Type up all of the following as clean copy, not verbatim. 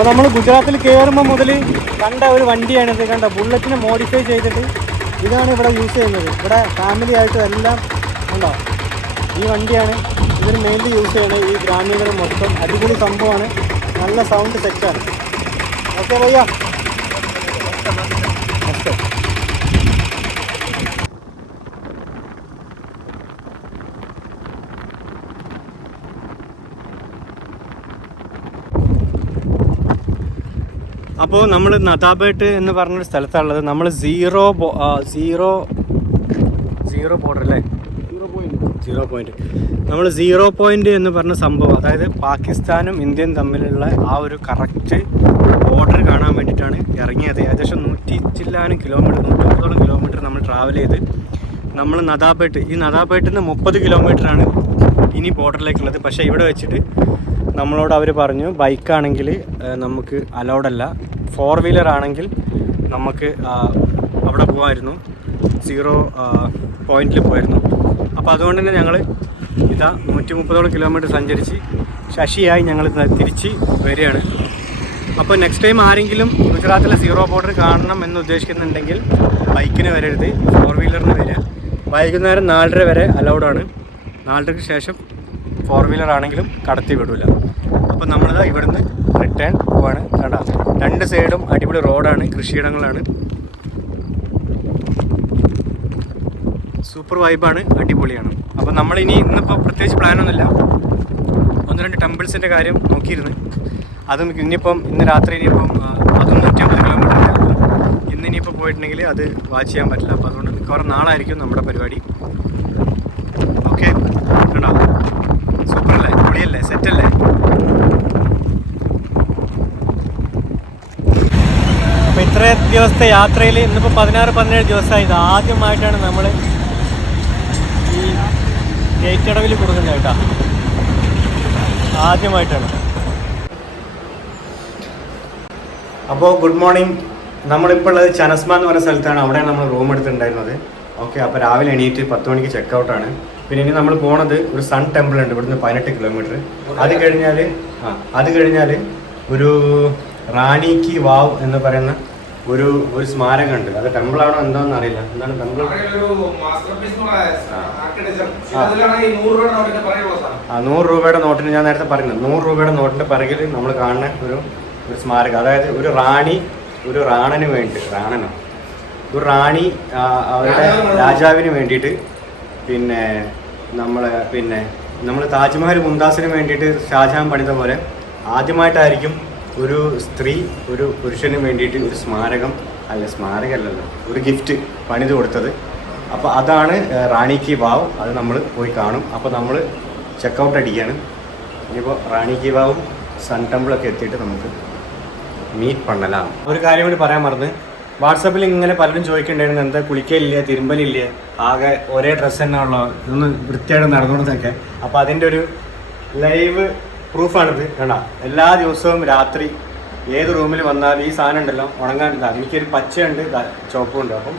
അപ്പോൾ നമ്മൾ ഗുജറാത്തിൽ കയറുമ്പോൾ മുതൽ കണ്ട ഒരു വണ്ടിയാണിത്. കണ്ട ബുള്ളറ്റിനെ മോഡിഫൈ ചെയ്തിട്ട് ഇതാണ് ഇവിടെ യൂസ് ചെയ്യുന്നത്. ഇവിടെ ഫാമിലി ആയിട്ടും എല്ലാം ഉണ്ടോ, ഈ വണ്ടിയാണ് ഇതിന് മെയിൻലി യൂസ് ചെയ്യുന്നത്. ഈ ഗ്രാമീണർ മൊത്തം അടിപൊളി സംഭവമാണ്, നല്ല സൗണ്ട് സെറ്റാണ്. ഓക്കെ ഭയ്യ. അപ്പോൾ നമ്മൾ നദാബേട്ട് എന്ന് പറഞ്ഞൊരു സ്ഥലത്താണുള്ളത്. നമ്മൾ സീറോ ബോർഡർ അല്ലേ, 0 പോയിന്റ്. നമ്മൾ 0 പോയിന്റ് എന്ന് പറഞ്ഞ സംഭവം, അതായത് പാകിസ്ഥാനും ഇന്ത്യയും തമ്മിലുള്ള ആ ഒരു കറക്റ്റ് ബോർഡർ കാണാൻ വേണ്ടിയിട്ടാണ് ഇറങ്ങിയത്. ഏകദേശം 100 കിലോമീറ്റർ 150 കിലോമീറ്റർ നമ്മൾ ട്രാവൽ ചെയ്ത് നമ്മൾ നദാബേട്ട്, ഈ നദാബേട്ടിൽ നിന്ന് 30 കിലോമീറ്ററാണ് ഇനി ബോർഡറിലേക്കുള്ളത്. പക്ഷേ ഇവിടെ വെച്ചിട്ട് നമ്മളോട് അവർ പറഞ്ഞു ബൈക്കാണെങ്കിൽ നമുക്ക് അലൗഡല്ല, 4 വീലർ ആണെങ്കിൽ നമുക്ക് അവിടെ പോകാമായിരുന്നു, 0 പോയിന്റിൽ പോയിരുന്നു. അപ്പോൾ അതുകൊണ്ട് തന്നെ ഞങ്ങൾ ഇതാ 130 കിലോമീറ്റർ സഞ്ചരിച്ച് ശശിയായി ഞങ്ങൾ തിരിച്ച് വരികയാണ്. അപ്പോൾ നെക്സ്റ്റ് ടൈം ആരെങ്കിലും ഗുജറാത്തിലെ 0 ബോർഡർ കാണണം എന്ന് ഉദ്ദേശിക്കുന്നുണ്ടെങ്കിൽ ബൈക്കിന് വരരുത്, 4 വീലറിന് വരിക. വൈകുന്നേരം 4:30 വരെ അലൗഡാണ്. 4:30 ശേഷം 4 വീലർ ആണെങ്കിലും കടത്തി വിടില്ല. അപ്പോൾ നമ്മളിതാ ഇവിടുന്ന് റിട്ടേൺ പോവാണ്. കണ്ട 2 സൈഡും അടിപൊളി റോഡാണ്, കൃഷിയിടങ്ങളാണ്, സൂപ്പർ വൈബാണ്, അടിപൊളിയാണ്. അപ്പോൾ നമ്മളിനി ഇന്നിപ്പോൾ പ്രത്യേകിച്ച് പ്ലാനൊന്നുമില്ല, 1-2 ടെമ്പിൾസിൻ്റെ കാര്യം നോക്കിയിരുന്നു. അതും ഇന്ന് രാത്രി ഇനിയിപ്പം അതും 150 കിലോമീറ്റർ ഇന്നിനിപ്പോൾ പോയിട്ടുണ്ടെങ്കിൽ അത് വാച്ച് ചെയ്യാൻ പറ്റില്ല. അപ്പോൾ അതുകൊണ്ട് മിക്കവാറും നാളായിരിക്കും നമ്മുടെ പരിപാടി. ഓക്കെ, കണ്ടോ സൂപ്പറല്ലേ, പൊളിയല്ലേ, സെറ്റല്ലേ. അപ്പോൾ ഇത്രയും ദിവസത്തെ യാത്രയിൽ ഇന്നിപ്പോൾ 16-17 ദിവസമായി. ഇത് ആദ്യമായിട്ടാണ് നമ്മൾ ഈ ഗേറ്റടവിൽ കൊടുക്കുന്നത് കേട്ടോ, ആദ്യമായിട്ടാണ്. അപ്പോൾ ഗുഡ് മോർണിംഗ്. നമ്മളിപ്പോൾ ഉള്ളത് ചനസ്മ എന്ന് പറയുന്ന സ്ഥലത്താണ്. അവിടെയാണ് നമ്മൾ റൂം എടുത്തിട്ടുണ്ടായിരുന്നത്. ഓക്കെ, അപ്പോൾ രാവിലെ എണീറ്റ് 10 മണിക്ക് ചെക്കൗട്ടാണ്. പിന്നെ ഇനി നമ്മൾ പോണത് ഒരു സൺ ടെമ്പിൾ ഉണ്ട് ഇവിടുന്ന് 18 കിലോമീറ്റർ. അത് കഴിഞ്ഞാൽ ഒരു റാണി കി വാവ് എന്ന് പറയുന്ന ഒരു സ്മാരകം ഉണ്ട്. അത് ടെമ്പിൾ ആണോ എന്താണെന്ന് അറിയില്ല. എന്താണ് ടെമ്പിൾ? 100 രൂപയുടെ നോട്ടിന്, ഞാൻ നേരത്തെ പറയുന്നത് 100 രൂപയുടെ നോട്ടിൻ്റെ പിറകിൽ നമ്മൾ കാണുന്ന ഒരു സ്മാരകം. അതായത് ഒരു റാണന് വേണ്ടി, ഒരു റാണി അവരുടെ രാജാവിന് വേണ്ടിയിട്ട് നമ്മൾ താജ്മഹൽ മുംതാസിന് വേണ്ടിയിട്ട് ഷാജഹാൻ പണിത പോലെ ആദ്യമായിട്ടായിരിക്കും ഒരു സ്ത്രീ ഒരു പുരുഷന് വേണ്ടിയിട്ട് ഒരു സ്മാരകമല്ലല്ലോ, ഒരു ഗിഫ്റ്റ് പണിത് കൊടുത്തത്. അപ്പോൾ അതാണ് റാണി കി വാവ്. അത് നമ്മൾ പോയി കാണും. അപ്പോൾ നമ്മൾ ചെക്കൗട്ട് അടിക്കുകയാണ്. ഇനിയിപ്പോൾ റാണി കി വാവും സൺ ടെമ്പിളൊക്കെ എത്തിയിട്ട് നമുക്ക് മീറ്റ് പണ്ണലാം. ഒരു കാര്യം കൂടി പറയാൻ മറന്ന്, വാട്സപ്പിൽ ഇങ്ങനെ പലരും ചോദിക്കേണ്ടായിരുന്നു എന്താ കുളിക്കലില്ല, തിരുമ്പലില്ല, ആകെ ഒരേ ഡ്രസ്സ് തന്നെ ഉള്ളോ, ഇതൊന്ന് വൃത്തിയായിട്ട് നടന്നോന്നൊക്കെ. അപ്പോൾ അതിൻ്റെ ഒരു ലൈവ് പ്രൂഫാണിത്. കണ്ട, എല്ലാ ദിവസവും രാത്രി ഏത് റൂമിൽ വന്നാലും ഈ സാധനം ഉണ്ടല്ലോ ഉണങ്ങാൻ. എനിക്കൊരു പച്ചയുണ്ട്, ചുവപ്പുണ്ട്. അപ്പം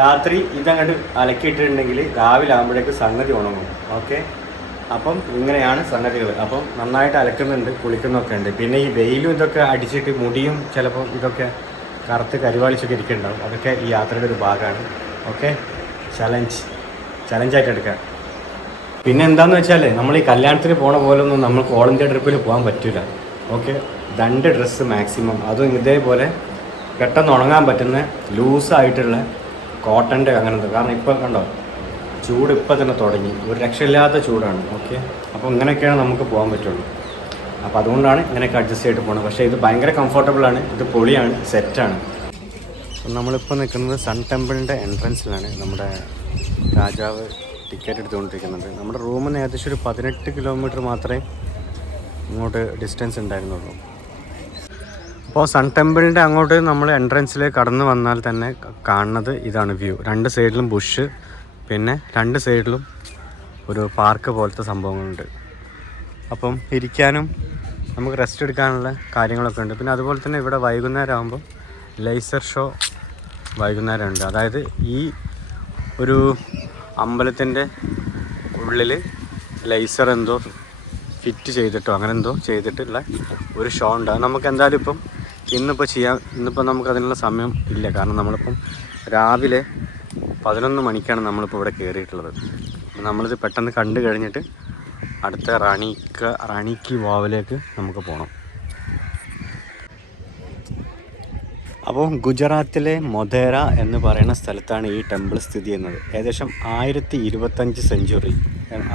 രാത്രി ഇതങ്ങോട്ട് അലക്കിയിട്ടുണ്ടെങ്കിൽ രാവിലെ ആകുമ്പോഴേക്ക് സംഗതി ഉണങ്ങും. ഓക്കെ, അപ്പം ഇങ്ങനെയാണ് സംഗതികൾ. അപ്പം നന്നായിട്ട് അലക്കുന്നുണ്ട്, കുളിക്കുന്നൊക്കെ ഉണ്ട്. പിന്നെ ഈ വെയിലും ഇതൊക്കെ അടിച്ചിട്ട് മുടിയും ചിലപ്പോൾ ഇതൊക്കെ കറുത്ത് കരിവാളിച്ചൊക്കെ ഇരിക്കുന്നുണ്ടാവും. അതൊക്കെ ഈ യാത്രയുടെ ഒരു ഭാഗമാണ്. ഓക്കെ, ചലഞ്ചായിട്ട് എടുക്കാം. പിന്നെ എന്താണെന്ന് വെച്ചാൽ നമ്മൾ ഈ കല്യാണത്തിന് പോണ പോലൊന്നും നമ്മൾക്ക് ഓൾ ഇന്ത്യ ട്രിപ്പിൽ പോകാൻ പറ്റില്ല. ഓക്കെ, 2 ഡ്രസ്സ് മാക്സിമം, അതും ഇതേപോലെ പെട്ടെന്ന് ഉണങ്ങാൻ പറ്റുന്ന ലൂസായിട്ടുള്ള കോട്ടൻ്റെ അങ്ങനത്തെ. കാരണം ഇപ്പോൾ കണ്ടോ ചൂട് ഇപ്പം തന്നെ തുടങ്ങി, ഒരു രക്ഷയില്ലാത്ത ചൂടാണ്. ഓക്കെ, അപ്പോൾ ഇങ്ങനെയൊക്കെയാണ് നമുക്ക് പോകാൻ പറ്റുള്ളൂ. അപ്പോൾ അതുകൊണ്ടാണ് ഇങ്ങനെയൊക്കെ അഡ്ജസ്റ്റ് ചെയ്തിട്ട് പോകുന്നത്. പക്ഷേ ഇത് ഭയങ്കര കംഫർട്ടബിളാണ്, ഇത് പൊളിയാണ്, സെറ്റാണ്. നമ്മളിപ്പോൾ നിൽക്കുന്നത് സൺ ടെമ്പിളിൻ്റെ എൻട്രൻസിലാണ്. നമ്മുടെ രാജാവ് ടിക്കറ്റ് എടുത്തുകൊണ്ടിരിക്കുന്നുണ്ട്. നമ്മുടെ റൂമിൽ നിന്ന് ഏകദേശം ഒരു 18 കിലോമീറ്റർ മാത്രമേ ഇങ്ങോട്ട് ഡിസ്റ്റൻസ് ഉണ്ടായിരുന്നുള്ളൂ. അപ്പോൾ സൺ ടെമ്പിളിൻ്റെ അങ്ങോട്ട് നമ്മൾ എൻട്രൻസിലേക്ക് കടന്നു വന്നാൽ തന്നെ കാണുന്നത് ഇതാണ് വ്യൂ. 2 സൈഡിലും ബുഷ്, പിന്നെ 2 സൈഡിലും ഒരു പാർക്ക് പോലത്തെ സംഭവങ്ങളുണ്ട്. അപ്പം ഇരിക്കാനും നമുക്ക് റെസ്റ്റ് എടുക്കാനുള്ള കാര്യങ്ങളൊക്കെ ഉണ്ട്. പിന്നെ അതുപോലെ തന്നെ ഇവിടെ വൈകുന്നേരം ആകുമ്പോൾ ലേസർ ഷോ വൈകുന്നേരമുണ്ട്. അതായത് ഈ ഒരു അമ്പലത്തിൻ്റെ ഉള്ളിൽ ലേസർ എന്തോ ഫിറ്റ് ചെയ്തിട്ടോ അങ്ങനെ എന്തോ ചെയ്തിട്ടുള്ള ഒരു ഷോ ഉണ്ട്. അത് നമുക്ക് എന്തായാലും ഇപ്പം ഇന്നിപ്പോൾ നമുക്ക് അതിനുള്ള സമയം ഇല്ല. കാരണം നമ്മളിപ്പം രാവിലെ 11 മണിക്കാണ് നമ്മളിപ്പോൾ ഇവിടെ കയറിയിട്ടുള്ളത്. നമ്മളിത് പെട്ടെന്ന് കണ്ടു കഴിഞ്ഞിട്ട് അടുത്ത റാണി കി വാവിലേക്ക് നമുക്ക് പോകണം. അപ്പോൾ ഗുജറാത്തിലെ മൊധേര എന്ന് പറയുന്ന സ്ഥലത്താണ് ഈ ടെമ്പിൾ സ്ഥിതി ചെയ്യുന്നത്. ഏകദേശം 1025 സെഞ്ച്വറി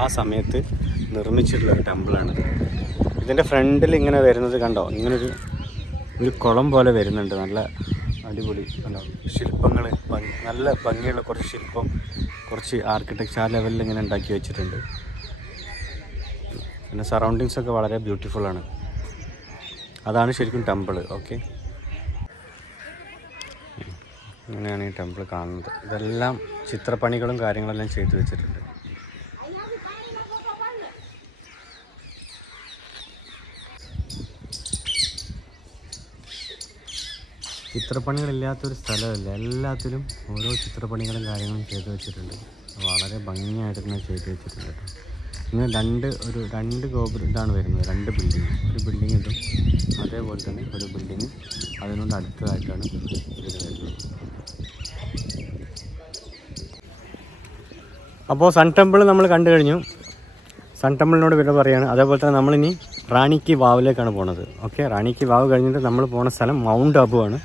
ആ സമയത്ത് നിർമ്മിച്ചിട്ടുള്ള ഒരു ടെമ്പിളാണ്. ഇതിൻ്റെ ഫ്രണ്ടിൽ ഇങ്ങനെ വരുന്നത് കണ്ടോ, ഇങ്ങനൊരു കുളം പോലെ വരുന്നുണ്ട്. നല്ല അടിപൊളി കണ്ടോ ശില്പങ്ങൾ, നല്ല ഭംഗിയുള്ള കുറച്ച് ശില്പം, കുറച്ച് ആർക്കിടെക്ചർ ലെവലിൽ ഇങ്ങനെ ഉണ്ടാക്കി വെച്ചിട്ടുണ്ട്. പിന്നെ സറൗണ്ടിങ്സൊക്കെ വളരെ ബ്യൂട്ടിഫുള്ളാണ്. അതാണ് ശരിക്കും ടെമ്പിൾ. ഓക്കെ, ഇങ്ങനെയാണ് ഈ ടെമ്പിൾ കാണുന്നത്. ഇതെല്ലാം ചിത്രപ്പണികളും കാര്യങ്ങളെല്ലാം ചെയ്തു വെച്ചിട്ടുണ്ട്. ചിത്രപ്പണികളില്ലാത്തൊരു സ്ഥലമല്ല, എല്ലാത്തിലും ഓരോ ചിത്രപ്പണികളും കാര്യങ്ങളും ചെയ്തു വെച്ചിട്ടുണ്ട്. വളരെ ഭംഗിയായിട്ട് തന്നെ ചെയ്തു വെച്ചിട്ടുണ്ട് കേട്ടോ. ഇങ്ങനെ രണ്ട് ഗോപുരം ഇതാണ് വരുന്നത്, 2 ബിൽഡിങ്. ഒരു ബിൽഡിങ് ഇതും, അതേപോലെ തന്നെ ഒരു ബിൽഡിങ് അതിനോട് അടുത്തതായിട്ടാണ് ഇതിൽ വരുന്നത്. അപ്പോൾ സൺ ടെമ്പിൾ നമ്മൾ കണ്ടു കഴിഞ്ഞു. സൺ ടെമ്പിളിനോട് വിട പറയുകയാണ്. അതേപോലെ തന്നെ നമ്മളിനി റാണി കി വാവിലേക്കാണ് പോണത്. ഓക്കെ, റാണി കി വാവ് കഴിഞ്ഞിട്ട് നമ്മൾ പോണ സ്ഥലം മൗണ്ട് അബു ആണ്,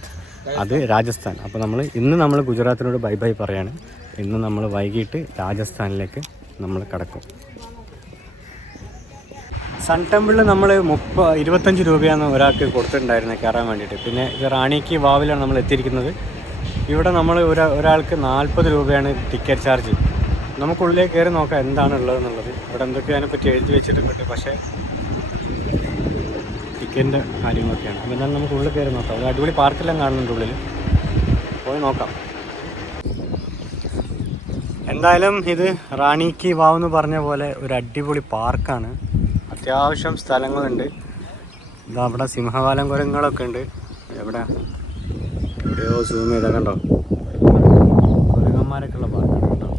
അത് രാജസ്ഥാൻ. അപ്പോൾ ഇന്ന് നമ്മൾ ഗുജറാത്തിനോട് ബൈ ബൈ പറയാണ്. ഇന്ന് നമ്മൾ വൈകിട്ട് രാജസ്ഥാനിലേക്ക് നമ്മൾ കടക്കും. സൺ ടെമ്പിളിൽ നമ്മൾ 25 രൂപയാണ് ഒരാൾക്ക് കൊടുത്തിട്ടുണ്ടായിരുന്നത് കയറാൻ വേണ്ടിയിട്ട്. പിന്നെ ഇത് റാണി കി വാവിലാണ് നമ്മൾ എത്തിയിരിക്കുന്നത്. ഇവിടെ നമ്മൾ ഒരാൾക്ക് 40 രൂപയാണ് ടിക്കറ്റ് ചാർജ്. നമുക്കുള്ളിലേക്ക് കയറി നോക്കാം എന്താണ് ഉള്ളതെന്നുള്ളത്. ഇവിടെ എന്തൊക്കെ അതിനെപ്പറ്റി എഴുതി വെച്ചിട്ടുണ്ട്, പക്ഷേ ടിക്കറ്റിൻ്റെ കാര്യങ്ങളൊക്കെയാണ്. അപ്പോൾ എന്നാലും നമുക്ക് ഉള്ളിൽ കയറി നോക്കാം. ഒരു അടിപൊളി പാർക്കെല്ലാം കാണുന്നുണ്ട്, ഉള്ളിൽ പോയി നോക്കാം. എന്തായാലും ഇത് റാണി കി വാവ് എന്ന് പറഞ്ഞ പോലെ ഒരു അടിപൊളി പാർക്കാണ്. അത്യാവശ്യം സ്ഥലങ്ങളുണ്ട്. ഇതാ അവിടെ സിംഹവാലം കുരങ്ങുകളൊക്കെ ഉണ്ട്. എവിടെയോ സൂം ചെയ്താൽ കണ്ടോ, കുരങ്ങന്മാരൊക്കെ ഉള്ള പാർക്കാണ് കേട്ടോ.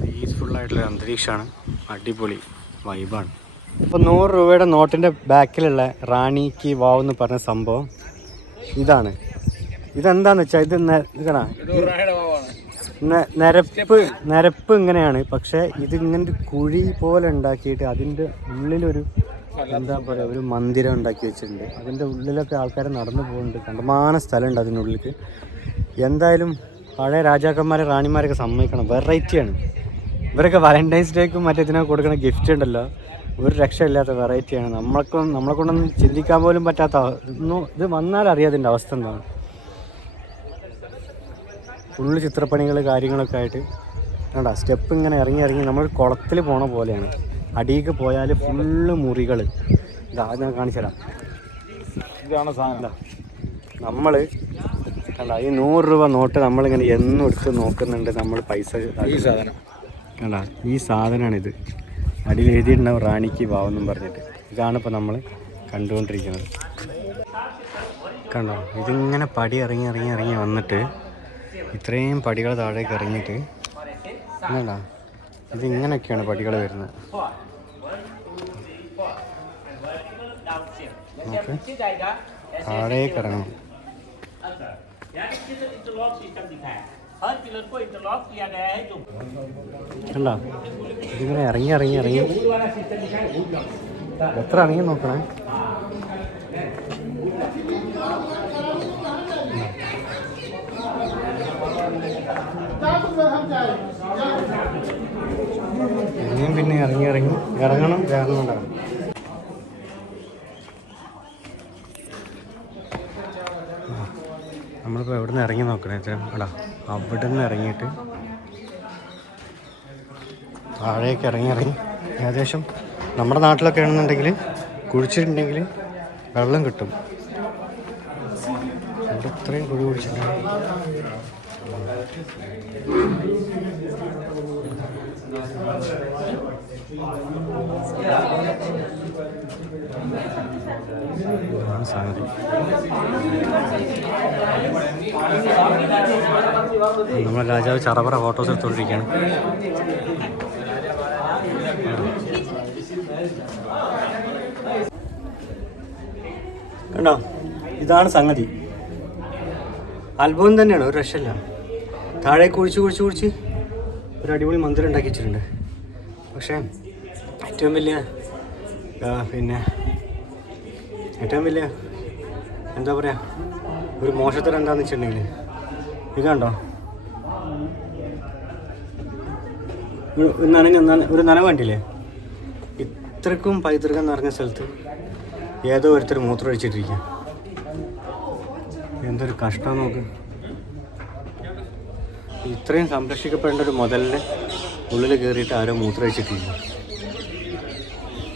പീസ്ഫുള്ളായിട്ടുള്ള അന്തരീക്ഷമാണ്, അടിപൊളി വൈബാണ്. അപ്പോൾ 100 രൂപയുടെ നോട്ടിൻ്റെ ബാക്കിലുള്ള റാണി കി വാവ് എന്ന് പറഞ്ഞ സംഭവം ഇതാണ്. ഇതെന്താണെന്ന് വെച്ചാൽ നിരപ്പ് ഇങ്ങനെയാണ്, പക്ഷേ ഇതിങ്ങനെ കുഴി പോലെ ഉണ്ടാക്കിയിട്ട് അതിൻ്റെ ഉള്ളിലൊരു എന്താ പറയുക, ഒരു മന്ദിരം ഉണ്ടാക്കി വെച്ചിട്ടുണ്ട്. അതിൻ്റെ ഉള്ളിലൊക്കെ ആൾക്കാർ നടന്നു പോകുന്നുണ്ട്. കണ്ടമാന സ്ഥലമുണ്ട് അതിനുള്ളിലേക്ക്. എന്തായാലും പഴയ രാജാക്കന്മാരെ റാണിമാരൊക്കെ സമ്മതിക്കണം, വെറൈറ്റിയാണ്. ഇവരൊക്കെ വാലന്റൈൻസ് ഡേക്കും മറ്റേതിനൊക്കെ കൊടുക്കുന്ന ഗിഫ്റ്റ് ഉണ്ടല്ലോ, ഒരു രക്ഷയില്ലാത്ത വെറൈറ്റിയാണ്. നമ്മളെ കൊണ്ടൊന്നും ചിന്തിക്കാൻ പോലും പറ്റാത്ത ഇത് വന്നാൽ അറിയാതിൻ്റെ അവസ്ഥ എന്താണ്. ഫുള്ള് ചിത്രപ്പണികൾ കാര്യങ്ങളൊക്കെ ആയിട്ട് കണ്ടാ സ്റ്റെപ്പ് ഇങ്ങനെ ഇറങ്ങി നമ്മൾ കുളത്തിൽ പോണ പോലെയാണ്. അടിയിലേക്ക് പോയാൽ ഫുള്ള് മുറികൾ. ഇതാ ഞാൻ കാണിച്ചു തരാം. ഇതാണ് സാധനം. നമ്മൾ കണ്ട ഈ 100 രൂപ നോട്ട് നമ്മളിങ്ങനെ എന്നും എടുത്ത് നോക്കുന്നുണ്ട്. നമ്മൾ പൈസ ഈ സാധനം കണ്ട, ഈ സാധനമാണിത്. അടിയിൽ എഴുതിയിട്ടുണ്ടാവും റാണി കി വാവ് എന്നും പറഞ്ഞിട്ട്. ഇതാണിപ്പോൾ നമ്മൾ കണ്ടുകൊണ്ടിരിക്കുന്നത്. കണ്ടോ, ഇതിങ്ങനെ പടി ഇറങ്ങി വന്നിട്ട് ഇത്രയും പടികൾ താഴേക്ക് ഇറങ്ങിയിട്ട് വേണ്ട, ഇതിങ്ങനെയൊക്കെയാണ് പടികൾ വരുന്നത്. ഓക്കെ, താഴേക്ക് ഇറങ്ങണം. കണ്ടോ, ഇതിങ്ങനെ ഇറങ്ങി എത്ര ഇറങ്ങി നോക്കണേ. പിന്നെ ഇറങ്ങണം. നമ്മളിപ്പോൾ എവിടെ നിന്ന് ഇറങ്ങി നോക്കണേ എടാ, അവിടെ നിന്ന് ഇറങ്ങിയിട്ട് താഴേക്ക് ഇറങ്ങി ഏകദേശം നമ്മുടെ നാട്ടിലൊക്കെ ആണെന്നുണ്ടെങ്കിൽ കുഴിച്ചിട്ടുണ്ടെങ്കിൽ വെള്ളം കിട്ടും. ഇവിടെ ഇത്രയും കുഴി കുഴിച്ചിട്ടുണ്ട്. സംഗതി നമ്മുടെ രാജാവ് ചറപറ ഫോട്ടോസ് എടുത്തുകൊണ്ടിരിക്കുകയാണ്. കണ്ടോ, ഇതാണ് സംഗതി. അത്ഭുതം തന്നെയാണ്, ഒരു രക്ഷയില്ല. താഴെ കുഴിച്ച് ഒരു അടിപൊളി മന്ദിരം ഉണ്ടാക്കി വെച്ചിട്ടുണ്ട്. പക്ഷേ ഏറ്റവും വലിയ എന്താ പറയുക, ഒരു മോശത്തരം എന്താണെന്ന് വെച്ചിട്ടുണ്ടെങ്കിൽ ഇത് കണ്ടോ, ഒരു നനവ് കണ്ടില്ലേ? ഇത്രക്കും പൈതൃകം നിറഞ്ഞ സ്ഥലത്ത് ഏതോ ഒരുത്തർ മൂത്രം ഒഴിച്ചിട്ടിരിക്കുക. എന്തൊരു കഷ്ടം നോക്ക്. ഇത്രയും സംരക്ഷിക്കപ്പെടേണ്ട ഒരു മുതലിന് ഉള്ളിൽ കയറിയിട്ട് ആരോ മൂത്രം ഒഴിച്ചിട്ടിരിക്കുക.